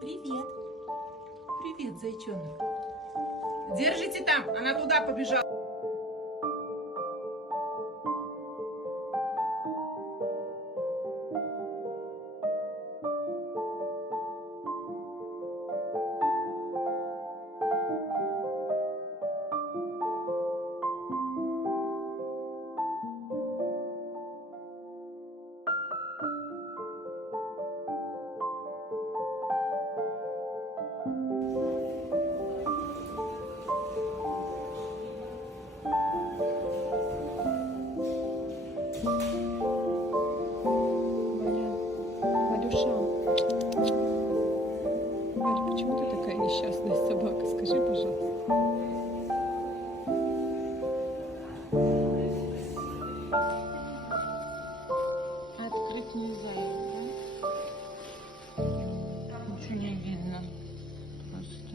Привет. Привет, зайчонок. Держите там, она туда побежала. Валюша, Валь, почему ты такая несчастная собака? Скажи, пожалуйста. Открыть нельзя, да? Ничего не видно. Просто.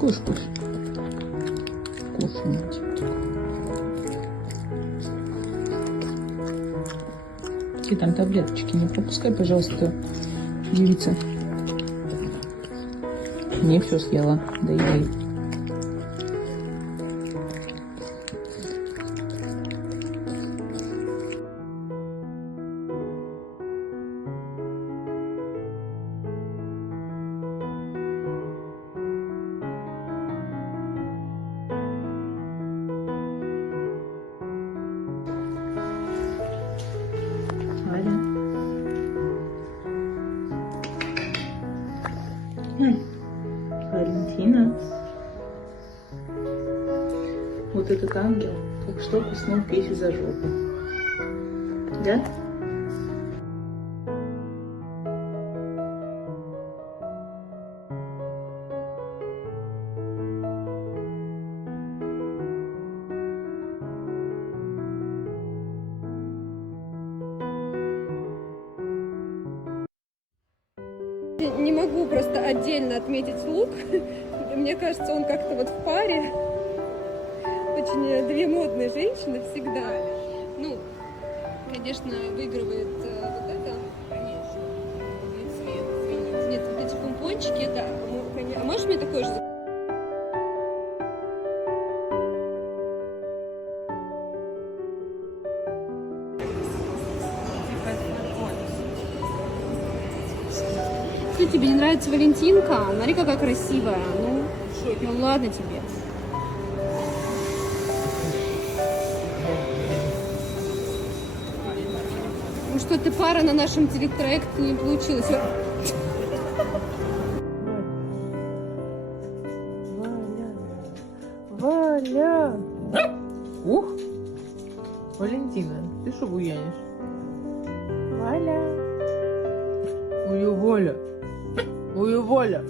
Кушай, кушай. Кушай. Ты там таблеточки не пропускай, пожалуйста, девица. Не все съела, да и Валентина. Вот этот ангел только что куснул Петю за жопу. Да? Не могу просто отдельно отметить лук. Мне кажется, он как-то вот в паре. Очень две модные женщины всегда. Ну, конечно, выигрывает вот это. Конечно. Нет, вот эти помпончики, да. А можешь мне такой же? Что, тебе не нравится Валентинка? Смотри, какая красивая. Ну ладно тебе. Ну что, ты пара на нашем телепроекте не получилась. что буянишь? Валя. Ой, Воля. Ой, Воля.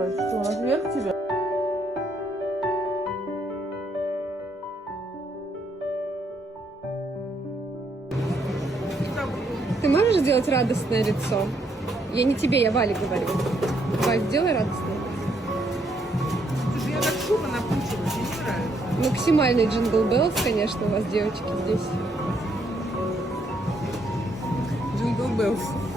Валь, что, наверх тебя? Ты можешь сделать радостное лицо? Я не тебе, я Вале говорю. Валь, сделай радостное лицо. Слушай, я так шума напучилась, мне не нравится. Максимальный джингл беллс, конечно, у вас, девочки, здесь. Джингл Беллс.